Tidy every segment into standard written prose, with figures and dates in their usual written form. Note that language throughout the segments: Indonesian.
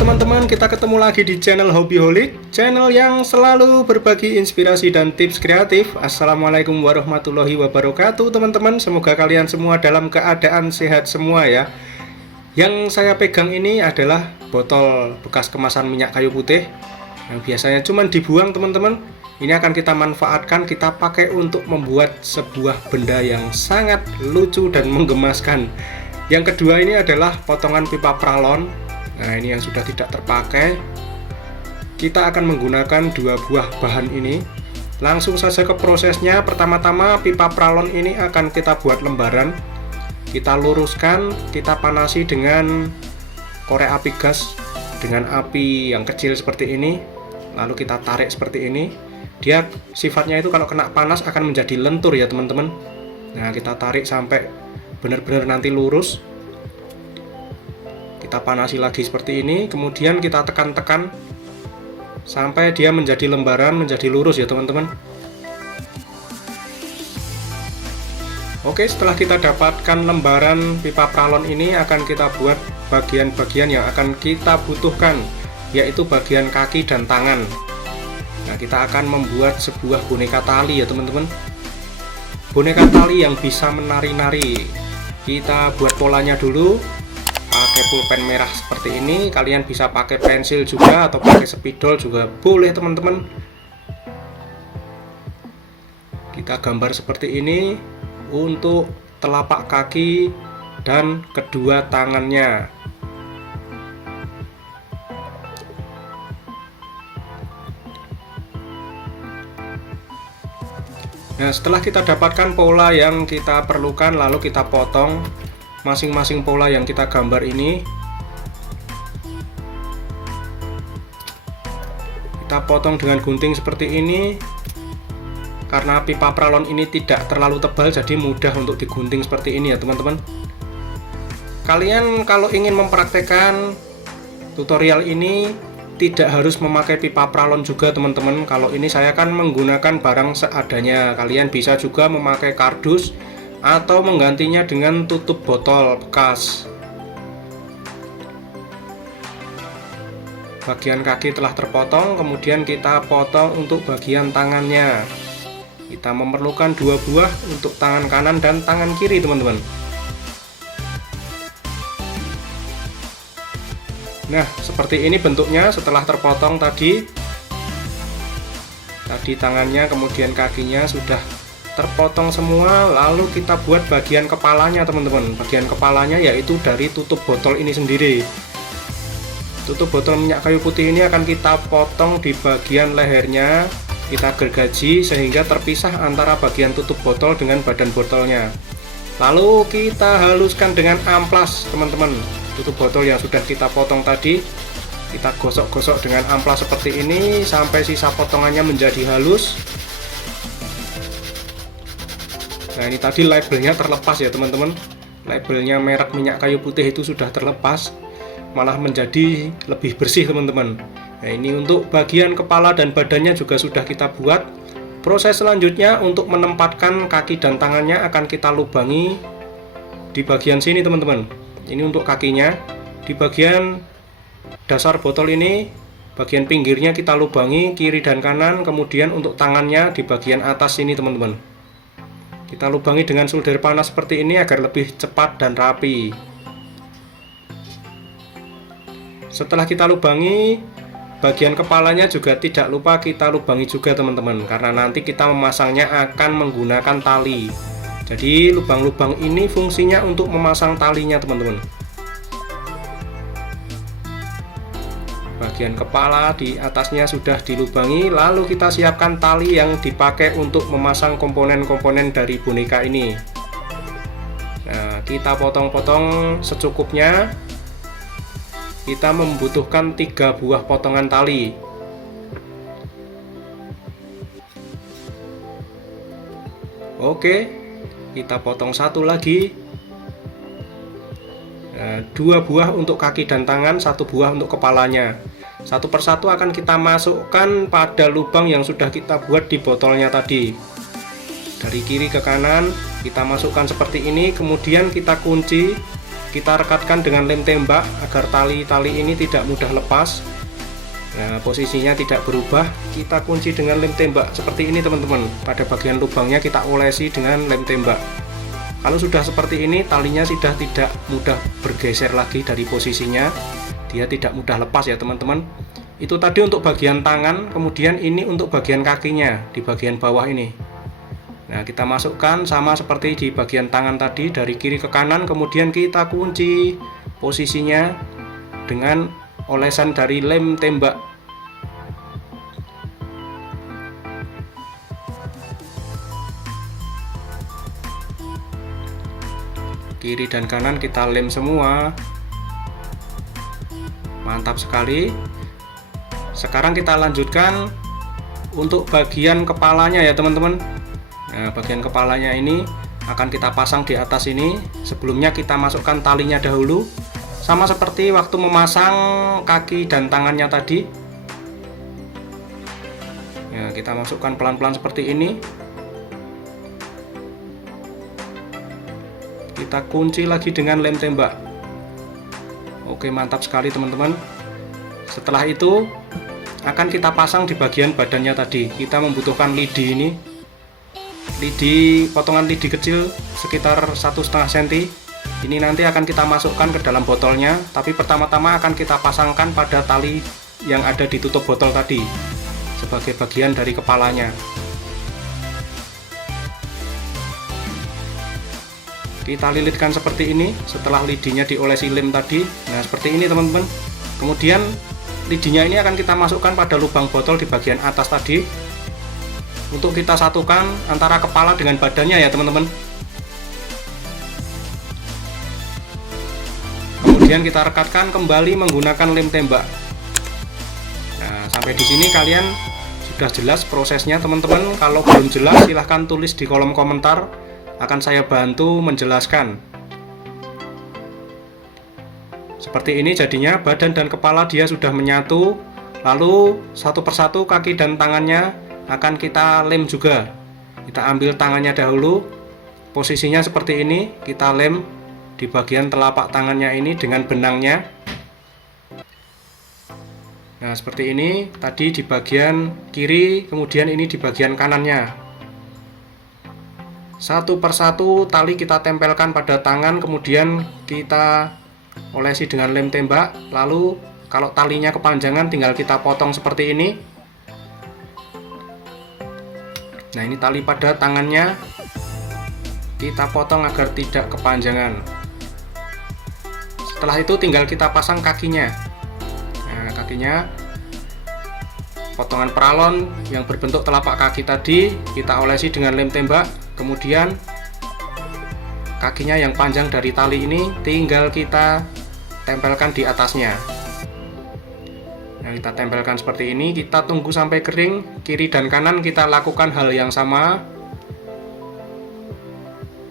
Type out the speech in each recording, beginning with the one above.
teman-teman, kita ketemu lagi di channel Hobbyholic, channel yang selalu berbagi inspirasi dan tips kreatif. Assalamualaikum warahmatullahi wabarakatuh teman-teman. Semoga kalian semua dalam keadaan sehat semua ya. Yang saya pegang ini adalah botol bekas kemasan minyak kayu putih yang biasanya cuma dibuang teman-teman. Ini akan kita manfaatkan, kita pakai untuk membuat sebuah benda yang sangat lucu dan menggemaskan. Yang kedua ini adalah potongan pipa pralon. Nah, ini yang sudah tidak terpakai. Kita akan menggunakan dua buah bahan ini. Langsung saja ke prosesnya. Pertama-tama pipa pralon ini akan kita buat lembaran. Kita luruskan, kita panasi dengan korek api gas dengan api yang kecil seperti ini. Lalu kita tarik seperti ini. Dia sifatnya itu kalau kena panas akan menjadi lentur ya teman-teman. Nah, kita tarik sampai benar-benar nanti lurus. Kita panasi lagi seperti ini, kemudian kita tekan-tekan sampai dia menjadi lembaran, menjadi lurus ya teman-teman. Oke, setelah kita dapatkan lembaran pipa pralon ini, akan kita buat bagian-bagian yang akan kita butuhkan, yaitu bagian kaki dan tangan. Nah, kita akan membuat sebuah boneka tali ya teman-teman. Boneka tali yang bisa menari-nari. Kita buat polanya dulu. Pakai pulpen merah seperti ini, kalian bisa pakai pensil juga atau pakai spidol juga boleh teman-teman. Kita gambar seperti ini untuk telapak kaki dan kedua tangannya. Nah, setelah kita dapatkan pola yang kita perlukan, lalu kita potong masing-masing pola yang kita gambar ini. Kita potong dengan gunting seperti ini. Karena pipa pralon ini tidak terlalu tebal, jadi mudah untuk digunting seperti ini ya teman-teman. Kalian kalau ingin mempraktekkan tutorial ini tidak harus memakai pipa pralon juga teman-teman. Kalau ini saya kan menggunakan barang seadanya. Kalian bisa juga memakai kardus atau menggantinya dengan tutup botol bekas. Bagian kaki telah terpotong, kemudian kita potong untuk bagian tangannya. Kita memerlukan dua buah untuk tangan kanan dan tangan kiri teman-teman. Nah, seperti ini bentuknya setelah terpotong tadi tangannya kemudian kakinya sudah terpotong semua. Lalu kita buat bagian kepalanya teman-teman. Bagian kepalanya yaitu dari tutup botol ini sendiri. Tutup botol minyak kayu putih ini akan kita potong di bagian lehernya. Kita gergaji sehingga terpisah antara bagian tutup botol dengan badan botolnya. Lalu kita haluskan dengan amplas teman-teman. Tutup botol yang sudah kita potong tadi, kita gosok-gosok dengan amplas seperti ini sampai sisa potongannya menjadi halus. Nah, ini tadi labelnya terlepas ya teman-teman. Labelnya merek minyak kayu putih itu sudah terlepas, malah menjadi lebih bersih teman-teman. Nah, ini untuk bagian kepala dan badannya juga sudah kita buat. Proses selanjutnya untuk menempatkan kaki dan tangannya akan kita lubangi di bagian sini teman-teman. Ini untuk kakinya, di bagian dasar botol ini, bagian pinggirnya kita lubangi kiri dan kanan. Kemudian untuk tangannya di bagian atas sini teman-teman, kita lubangi dengan solder panas seperti ini agar lebih cepat dan rapi. Setelah kita lubangi, bagian kepalanya juga tidak lupa kita lubangi juga teman-teman, karena nanti kita memasangnya akan menggunakan tali. Jadi lubang-lubang ini fungsinya untuk memasang talinya teman-teman. Bagian kepala di atasnya sudah dilubangi, lalu kita siapkan tali yang dipakai untuk memasang komponen-komponen dari boneka ini. Nah, kita potong-potong secukupnya. Kita membutuhkan 3 buah potongan tali. Oke, kita potong satu lagi. Nah, 2 buah untuk kaki dan tangan, 1 buah untuk kepalanya. Satu persatu akan kita masukkan pada lubang yang sudah kita buat di botolnya tadi. Dari kiri ke kanan kita masukkan seperti ini, kemudian kita kunci kita rekatkan dengan lem tembak agar tali-tali ini tidak mudah lepas. Nah, posisinya tidak berubah, kita kunci dengan lem tembak seperti ini teman-teman. Pada bagian lubangnya kita olesi dengan lem tembak. Kalau sudah seperti ini, talinya sudah tidak mudah bergeser lagi dari posisinya, dia tidak mudah lepas ya teman-teman. Itu tadi untuk bagian tangan, kemudian ini untuk bagian kakinya di bagian bawah ini. Nah, kita masukkan sama seperti di bagian tangan tadi, dari kiri ke kanan, kemudian kita kunci posisinya dengan olesan dari lem tembak. Kiri dan kanan kita lem semua. Mantap sekali. Sekarang kita lanjutkan untuk bagian kepalanya ya teman-teman. Nah, bagian kepalanya ini akan kita pasang di atas ini. Sebelumnya kita masukkan talinya dahulu, sama seperti waktu memasang kaki dan tangannya tadi. Ya, kita masukkan pelan-pelan seperti ini. Kita kunci lagi dengan lem tembak. Oke, mantap sekali teman-teman. Setelah itu akan kita pasang di bagian badannya tadi. Kita membutuhkan lidi ini, potongan lidi kecil sekitar 1,5 cm. Ini nanti akan kita masukkan ke dalam botolnya, tapi pertama-tama akan kita pasangkan pada tali yang ada di tutup botol tadi sebagai bagian dari kepalanya. Kita lilitkan seperti ini setelah lidinya diolesi lem tadi. Nah, seperti ini teman-teman. Kemudian lidinya ini akan kita masukkan pada lubang botol di bagian atas tadi, untuk kita satukan antara kepala dengan badannya ya teman-teman. Kemudian kita rekatkan kembali menggunakan lem tembak. Nah, sampai di sini kalian sudah jelas prosesnya teman-teman. Kalau belum jelas silahkan tulis di kolom komentar, akan saya bantu menjelaskan. Seperti ini jadinya, badan dan kepala dia sudah menyatu. Lalu satu persatu kaki dan tangannya akan kita lem juga. Kita ambil tangannya dahulu, posisinya seperti ini, kita lem di bagian telapak tangannya ini dengan benangnya. Nah, seperti ini tadi di bagian kiri, kemudian ini di bagian kanannya. Satu persatu tali kita tempelkan pada tangan, kemudian kita olesi dengan lem tembak. Lalu kalau talinya kepanjangan tinggal kita potong seperti ini. Nah, ini tali pada tangannya kita potong agar tidak kepanjangan. Setelah itu tinggal kita pasang kakinya. Nah, kakinya potongan peralon yang berbentuk telapak kaki tadi kita olesi dengan lem tembak. Kemudian kakinya yang panjang dari tali ini tinggal kita tempelkan di atasnya. Nah, kita tempelkan seperti ini, kita tunggu sampai kering. Kiri dan kanan kita lakukan hal yang sama.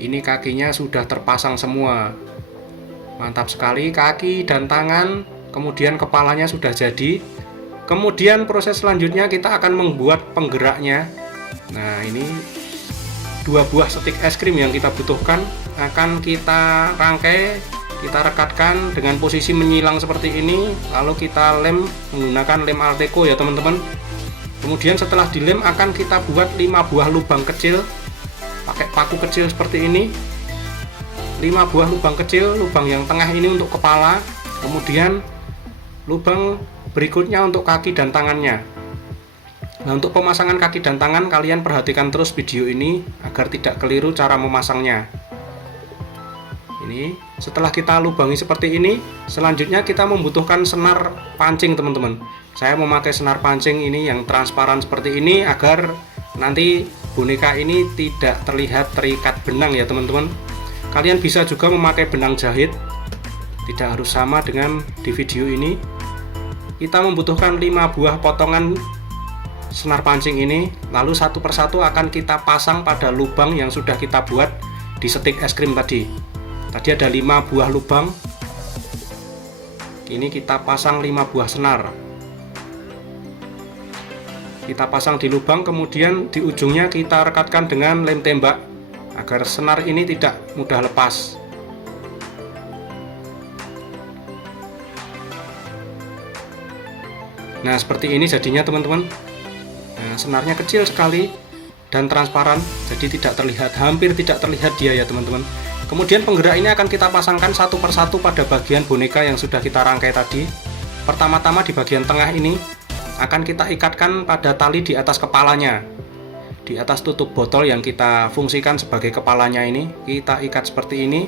Ini kakinya sudah terpasang semua. Mantap sekali, kaki dan tangan, kemudian kepalanya sudah jadi. Kemudian proses selanjutnya kita akan membuat penggeraknya. Nah, ini 2 buah stik es krim yang kita butuhkan akan kita rangkai, kita rekatkan dengan posisi menyilang seperti ini, lalu kita lem menggunakan lem Alteco ya teman-teman. Kemudian setelah dilem akan kita buat 5 buah lubang kecil pakai paku kecil seperti ini. 5 buah lubang kecil, lubang yang tengah ini untuk kepala, kemudian lubang berikutnya untuk kaki dan tangannya. Nah, untuk pemasangan kaki dan tangan kalian perhatikan terus video ini agar tidak keliru cara memasangnya. Ini setelah kita lubangi seperti ini, selanjutnya kita membutuhkan senar pancing teman-teman. Saya memakai senar pancing ini yang transparan seperti ini agar nanti boneka ini tidak terlihat terikat benang ya teman-teman. Kalian bisa juga memakai benang jahit, tidak harus sama dengan di video ini. Kita membutuhkan 5 buah potongan senar pancing ini, lalu satu persatu akan kita pasang pada lubang yang sudah kita buat di stik es krim tadi. Tadi ada 5 buah lubang, ini kita pasang 5 buah senar. Kita pasang di lubang, kemudian di ujungnya kita rekatkan dengan lem tembak agar senar ini tidak mudah lepas. Nah, seperti ini jadinya teman-teman. Nah, senarnya kecil sekali dan transparan, jadi tidak terlihat, hampir tidak terlihat dia ya teman-teman. Kemudian penggerak ini akan kita pasangkan satu persatu pada bagian boneka yang sudah kita rangkai tadi. Pertama-tama di bagian tengah ini akan kita ikatkan pada tali di atas kepalanya. Di atas tutup botol yang kita fungsikan sebagai kepalanya ini, kita ikat seperti ini.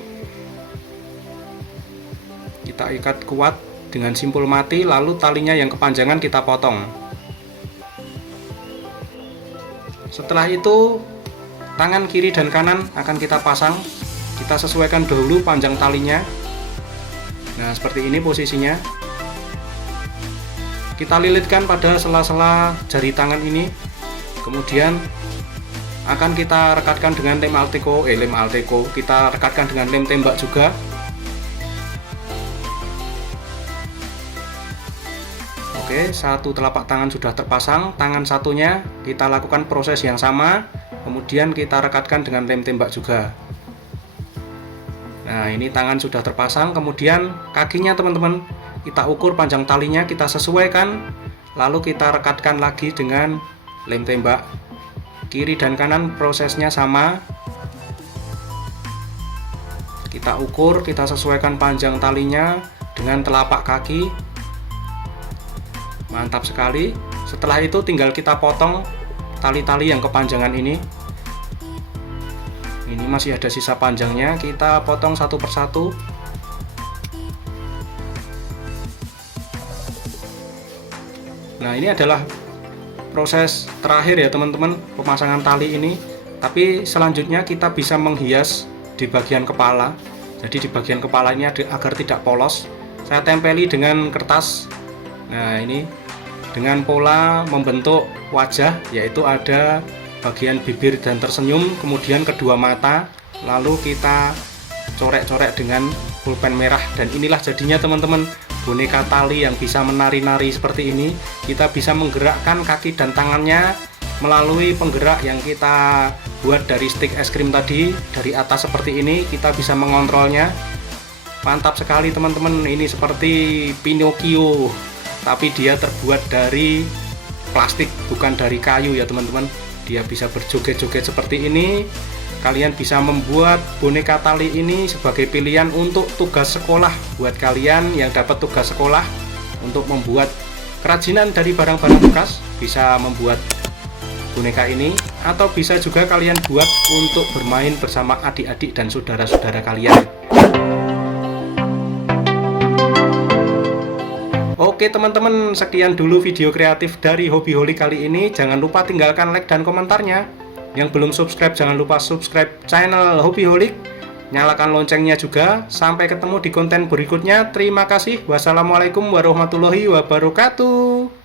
Kita ikat kuat dengan simpul mati, lalu talinya yang kepanjangan kita potong. Setelah itu, tangan kiri dan kanan akan kita pasang. Kita sesuaikan dahulu panjang talinya. Nah, seperti ini posisinya. Kita lilitkan pada sela-sela jari tangan ini. Kemudian akan kita rekatkan dengan lem Alteco, kita rekatkan dengan lem tembak juga. Oke, satu telapak tangan sudah terpasang, tangan satunya kita lakukan proses yang sama, kemudian kita rekatkan dengan lem tembak juga. Nah, ini tangan sudah terpasang, kemudian kakinya teman-teman kita ukur panjang talinya, kita sesuaikan, lalu kita rekatkan lagi dengan lem tembak. Kiri dan kanan prosesnya sama. Kita ukur, kita sesuaikan panjang talinya dengan telapak kaki. Mantap sekali. Setelah itu tinggal kita potong tali-tali yang kepanjangan ini. Ini masih ada sisa panjangnya, kita potong satu persatu. Nah, ini adalah proses terakhir ya teman-teman, pemasangan tali ini. Tapi selanjutnya kita bisa menghias di bagian kepala. Jadi di bagian kepala ini agar tidak polos, saya tempeli dengan kertas. Nah, ini dengan pola membentuk wajah, yaitu ada bagian bibir dan tersenyum, kemudian kedua mata, lalu kita corek-corek dengan pulpen merah. Dan inilah jadinya teman-teman, boneka tali yang bisa menari-nari seperti ini. Kita bisa menggerakkan kaki dan tangannya melalui penggerak yang kita buat dari stik es krim tadi. Dari atas seperti ini kita bisa mengontrolnya. Mantap sekali teman-teman, ini seperti Pinocchio, tapi dia terbuat dari plastik, bukan dari kayu ya teman-teman. Dia bisa berjoget-joget seperti ini. Kalian bisa membuat boneka tali ini sebagai pilihan untuk tugas sekolah. Buat kalian yang dapat tugas sekolah untuk membuat kerajinan dari barang-barang bekas, bisa membuat boneka ini. Atau bisa juga kalian buat untuk bermain bersama adik-adik dan saudara-saudara kalian. Oke teman-teman, sekian dulu video kreatif dari Hobbyholic kali ini. Jangan lupa tinggalkan like dan komentarnya. Yang belum subscribe, jangan lupa subscribe channel Hobbyholic. Nyalakan loncengnya juga. Sampai ketemu di konten berikutnya. Terima kasih. Wassalamualaikum warahmatullahi wabarakatuh.